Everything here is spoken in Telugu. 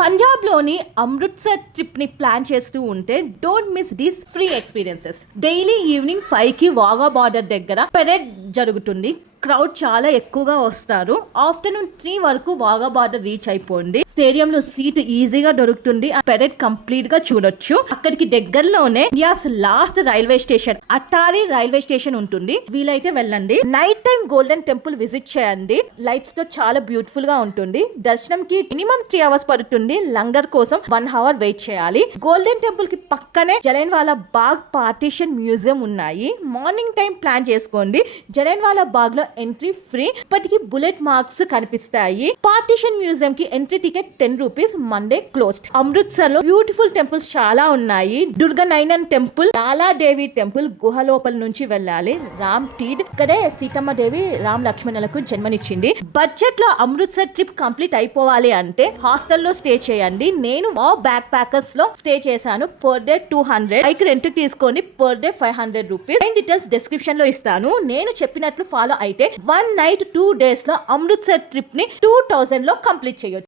పంజాబ్లోని అమృత్సర్ ట్రిప్ని ప్లాన్ చేస్తూ ఉంటే don't miss these free experiences. Daily evening 5కి వాఘా బార్డర్ దగ్గర పెరేడ్ జరుగుతుంది. క్రౌడ్ చాలా ఎక్కువగా వస్తారు. ఆఫ్టర్నూన్ 3 వరకు వాఘా బార్డర్ రీచ్ అయిపోండి. స్టేడియంలో సీట్ ఈజీగా దొరుకుతుంది. పెరేడ్ కంప్లీట్ గా చూడొచ్చు. అక్కడికి దగ్గరలోనే India's last railway station Attari railway station ఉంటుంది. వీలైతే వెళ్ళండి. Night time Golden Temple visit చేయండి. లైట్స్ తో చాలా బ్యూటిఫుల్ గా ఉంటుంది. దర్శనంకి మినిమం 3 అవర్స్ పడుతుంది. లంగర్ కోసం 1 అవర్ వెయిట్ చేయాలి. గోల్డెన్ టెంపుల్ కి పక్కనే జలియన్వాలా బాగ్ పార్టీషన్ మ్యూజియం ఉన్నాయి. మార్నింగ్ టైం ప్లాన్ చేసుకోండి. జలియన్వాలా బాగ్ లో ఎంట్రీ ఫ్రీ. ఇప్పటికి బుల్లెట్ మార్క్స్ కనిపిస్తాయి. పార్టీషన్ మ్యూజియం కి entry ticket 10 rupees. Monday closed. Amritsar లో బ్యూటిఫుల్ టెంపుల్స్ చాలా ఉన్నాయి. దుర్గానైనన్ టెంపుల్, లాలాదేవి టెంపుల్ గుహ లోపల నుంచి వెళ్ళాలి. రామ్ టీడ్ ఇక్కడే సీతమ్మ దేవి రామ్ లక్ష్మణులకు జన్మనిచ్చింది. బడ్జెట్ లో అమృత్సర్ ట్రిప్ కంప్లీట్ అయిపోవాలి అంటే హాస్టల్లో స్టే చేయండి. నేను బ్యాక్ ప్యాకర్స్ లో స్టే చేశాను. Per day 200. బైక్ రెంట్ తీసుకొని per day 500 rupees. Details description లో ఇస్తాను. నేను చెప్పినట్లు ఫాలో అయితే 1 నైట్ 2 డేస్ లో అమృత్సర్ ట్రిప్ ని 2000 లో కంప్లీట్ చేయొచ్చు.